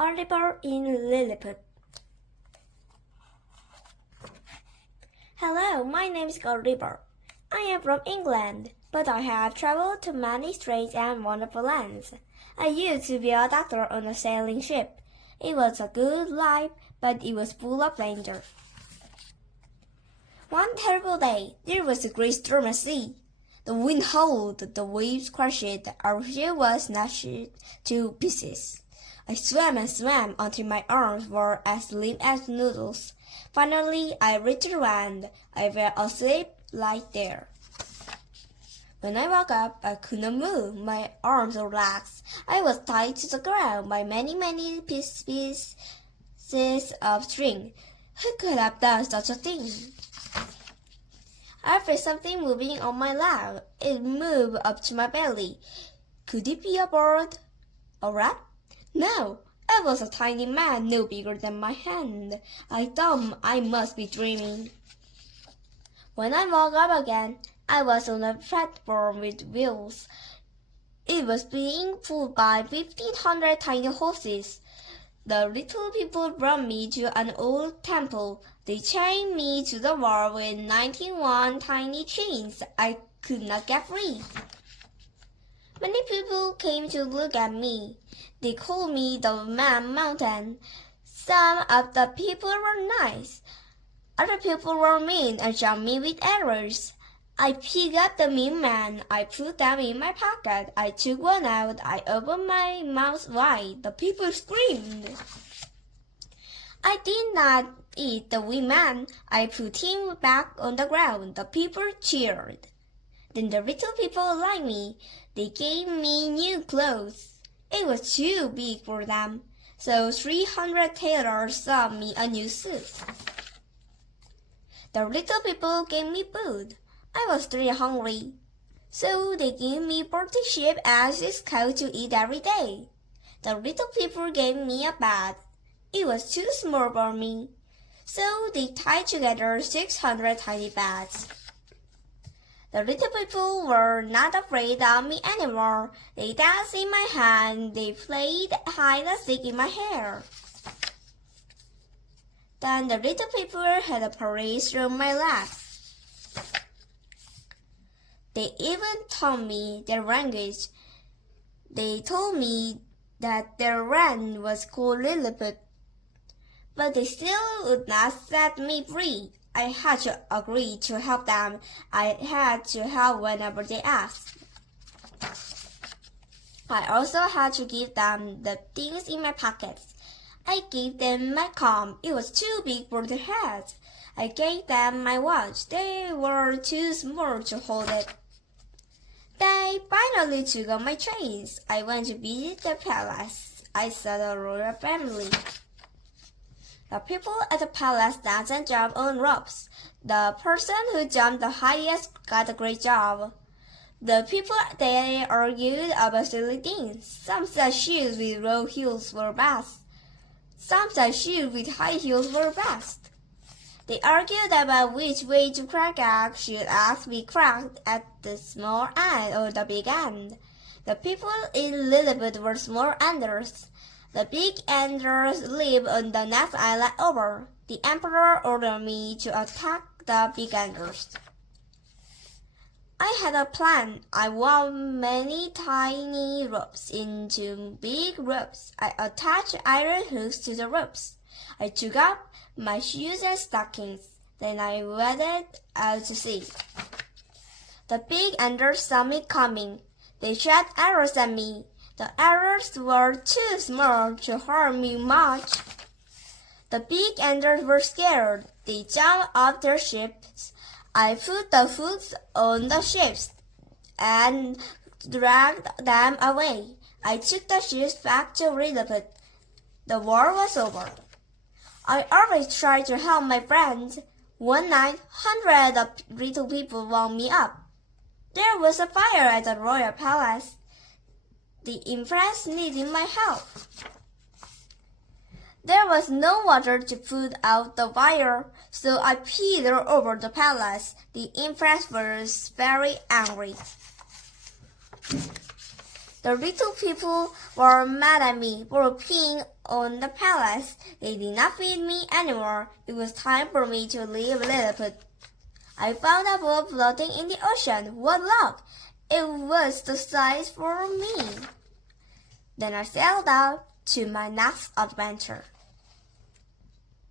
Gulliver in Lilliput. Hello, my name is Gulliver. I am from England, but I have traveled to many strange and wonderful lands. I used to be a doctor on a sailing ship. It was a good life, but it was full of danger. One terrible day, there was a great storm at sea. The wind howled, the waves crashed, our ship was smashed to pieces. I swam and swam until my arms were as limp as noodles. Finally, I reached land. I fell asleep right there. When I woke up, I could not move. My arms were lax. I was tied to the ground by many pieces of string. Who could have done such a thing? I felt something moving on my lap. It moved up to my belly. Could it be a bird? A rat? No, it was a tiny man no bigger than my hand. I thought I must be dreaming. When I woke up again, I was on a platform with wheels. It was being pulled by 1,500 tiny horses. The little people brought me to an old temple. They chained me to the wall with 91 tiny chains. I could not get free. Many people came to look at me. They called me the Man Mountain. Some of the people were nice. Other people were mean and shot me with arrows. I picked up the mean man. I put them in my pocket. I took one out. I opened my mouth wide. The people screamed. I did not eat the mean man. I put him back on the ground. The people cheered. Then the little people liked me. They gave me new clothes. It was too big for them, so 300 tailors sewed me a new suit. The little people gave me food. I was very hungry, so they gave me 40 sheep and 6 cows to eat every day. The little people gave me a bed. It was too small for me, so they tied together 600 tiny beds. The little people were not afraid of me anymore. They danced in my hand. They played hide and seek in my hair. Then the little people had a parade through my lap. They even taught me their language. They told me that their land was called Lilliput. But they still would not set me free. I had to agree to help them. I had to help whenever they asked. I also had to give them the things in my pockets. I gave them my comb. It was too big for their heads. I gave them my watch. They were too small to hold it. They finally took off my chains. I went to visit the palace. I saw the royal family. The people at the palace danced and jumped on ropes. The person who jumped the highest got a great job. The people there argued about silly things. Some said shoes with low heels were best. Some said shoes with high heels were best. They argued about which way to crack eggs. Should eggs be cracked at the small end or the big end? The people in Lilliput were small enders. The big enders lived on the next island over. The emperor ordered me to attack the big enders. I had a plan. I wound many tiny ropes into big ropes. I attached iron hooks to the ropes. I took up my shoes and stockings. Then I waded out to sea. The big enders saw me coming. They shot arrows at me. The arrows were too small to harm me much. The big enders were scared. They jumped off their ships. I put the hooks on the ships and dragged them away. I took the ships back to Lilliput. The war was over. I always tried to help my friends. One night, hundreds of little people woke me up. There was a fire at the royal palace. The empress needed my help. There was no water to put out the fire, so I peed all over the palace. The empress was very angry. The little people were mad at me for peeing on the palace. They did not feed me anymore. It was time for me to leave Lilliput. I found a boat floating in the ocean. What luck! It was the size for me. Then I sailed out to my next adventure.